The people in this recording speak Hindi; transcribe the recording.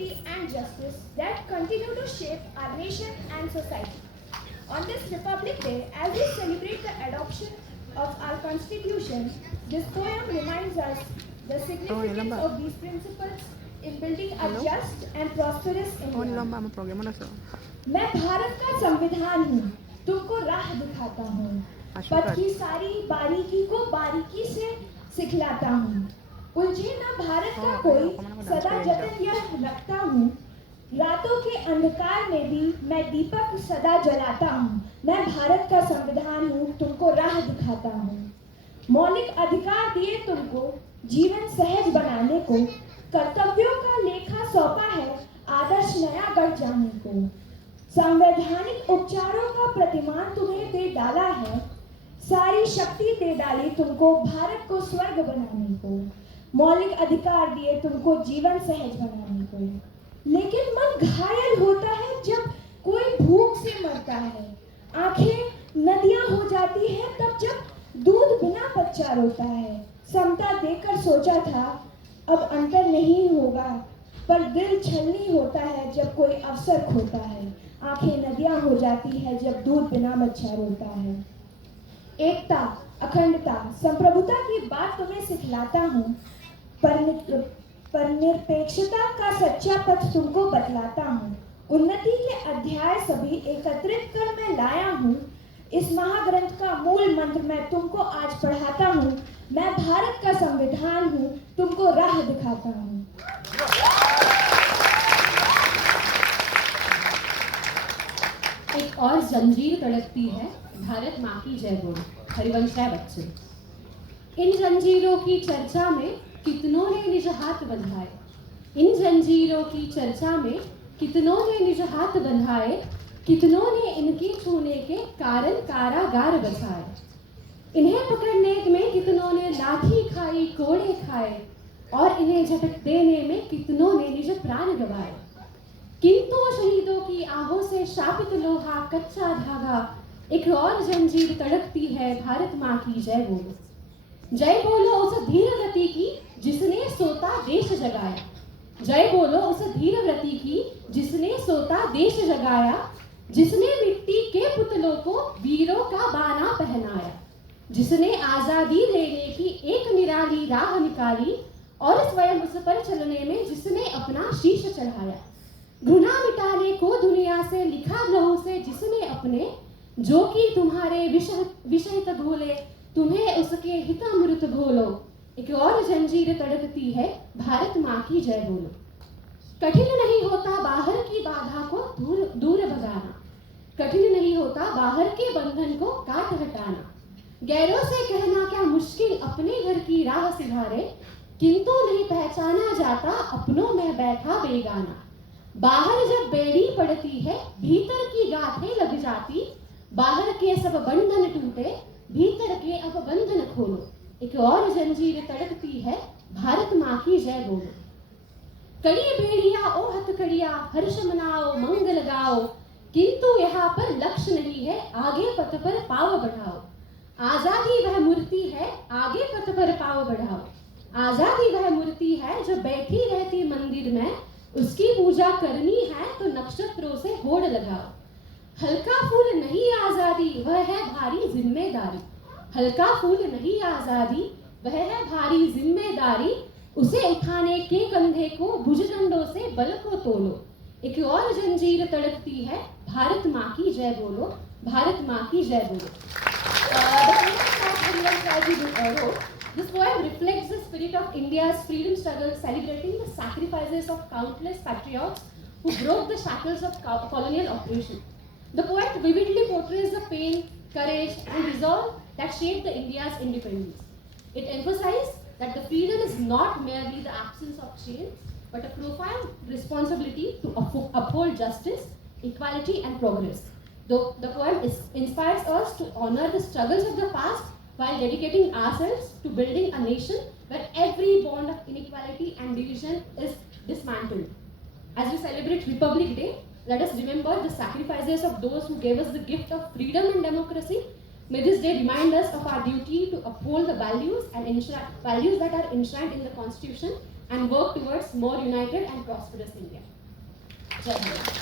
equality, and justice that continue to shape our nation and society. On this Republic Day, as we celebrate the adoption of our Constitution, this poem reminds us the significance of these principles in building a just and prosperous India. मैं भारत का संविधान हूँ, तुमको राह दिखाता हूँ, पथ की सारी बारीकी को बारीकी से सिखलाता हूँ, उलझे न भारत का कोई, सदा जतन यह रखता हूँ, रातों के अंधकार में भी मैं दीपक सदा जलाता हूँ, मैं भारत का संविधान हूँ, तुमको राह दिखाता हूँ, मौलिक अधिकार दिए तुमको जीवन सहज बनाने को, कर्तव्यों का लेखा सौंपा है आदर्श नया गढ़ जाने को, संवैधानिक उपचारों का प्रतिमान तुम्हें दे डाला है, सारी शक्ति दे डाली तुमको भारत को स्वर्ग बनाने को, मौलिक अधिकार दिए तुमको जीवन सहज बनाने को। लेकिन मन घायल होता है जब कोई भूख से मरता है, आंखें नदियां हो जाती हैं तब जब दूध बिना बच्चा रोता है, समता देकर सोचा था अब अंतर नहीं होगा, पर दिल छलनी होता है जब कोई अवसर खोता है, आंखें नदियां हो जाती है जब दूध बिना बच्चा रोता है। एकता, अखंडता, संप्रभुता की बात तुम्हें सिखलाता हूँ, पर निरपेक्षता का सच्चा पथ तुमको बतलाता हूँ, उन्नति के अध्याय सभी एकत्रित कर मैं लाया हूँ, इस महाग्रंथ का मूल मंत्र मैं तुमको आज पढ़ाता हूँ, मैं भारत का संविधान हूँ, तुमको राह दिखाता हूँ। एक और जंजीर तड़कती है, भारत माँ की जय बोलो, हरिवंश राय बच्चन। इन जंजीरों की चर्चा में कितनों ने निज हाथ बंधाए, इन जंजीरों की चर्चा में कितनों ने निज हाथ बंधाए, कितनों ने इनकी छूने के कारण कारागार बसाए, इन्हें पकड़ने में कितनों ने लाठी खाई कोड़े खाए, और इन्हें झटक देने में कितनों ने निज प्राण गवाए, किंतु शहीदों की आहों से शापित लोहा कच्चा धागा, एक और जंजीर तड़कती है, भारत माँ की जय बोलो। जय बोलो उस धीर व्रती की जिसने सोता देश जगाया, जय बोलो उस धीर व्रती की जिसने सोता देश जगाया, जिसने मिट्टी के पुतलों को वीरों का बाना पहनाया, जिसने आजादी लेने की एक निराली राह निकाली, और स्वयं उस पर चलने में जिसने अपना शीश चढ़ाया, घृणा मिटाने को दुनिया से लिखा लहू से जिसने अपने, जो कि तुम्हारे विषहित घोले, तुम्हें उसके हितामृत घोलो, एक और जंजीर तड़कती है, भारत माँ की जय बोलो। कठिन नहीं होता बाहर की बाधा को दूर दूर भगाना, कठिन नहीं होता बाहर के बंधन को काट हटाना, गैरों से कहना क्या मुश्किल अपने घर की राह सिधारे, किंतु नहीं पहचाना जाता अपनों में बैठा बेगाना, बाहर जब बेड़ी पड़ती है भीतर की गांठें लग जाती, बाहर के सब बंधन टूटे भीतर के अब बंधन खोलो, एक और जंजीर तड़कती है, भारत माँ की जय बोलो। कड़ी बेड़िया ओ हथकड़िया हर्ष मनाओ मंगल गाओ, किंतु यहाँ पर लक्ष्य नहीं है, आगे पथ पर पाव बढ़ाओ, आजादी वह मूर्ति है, आगे पथ पर पाव बढ़ाओ, आजादी वह मूर्ति है जो बैठी रहती मंदिर में, उसकी पूजा करनी है तो नक्षत्रों से होड़ लगाओ, हल्का फूल नहीं आजादी वह है भारी जिम्मेदारी, हल्का फूल नहीं आजादी वह है भारी जिम्मेदारी, उसे उठाने के कंधे को भुजदंडों से बल को तोलो, एक और जंजीर तड़कती है, भारत माँ की जय बोलो, भारत माँ की जय बोलो। This poem reflects the spirit of India's freedom struggle, celebrating the sacrifices of countless patriots who broke the shackles of colonial oppression. The poet vividly portrays the pain, courage, and resolve that shaped the India's independence. It emphasizes that the freedom is not merely the absence of chains, but a profound responsibility to uphold justice, equality, and progress. The poem inspires us to honor the struggles of the past while dedicating ourselves to building a nation where every bond of inequality and division is dismantled. As we celebrate Republic Day, let us remember the sacrifices of those who gave us the gift of freedom and democracy. May this day remind us of our duty to uphold the values and values that are enshrined in the Constitution and work towards more united and prosperous India. Jai Hind.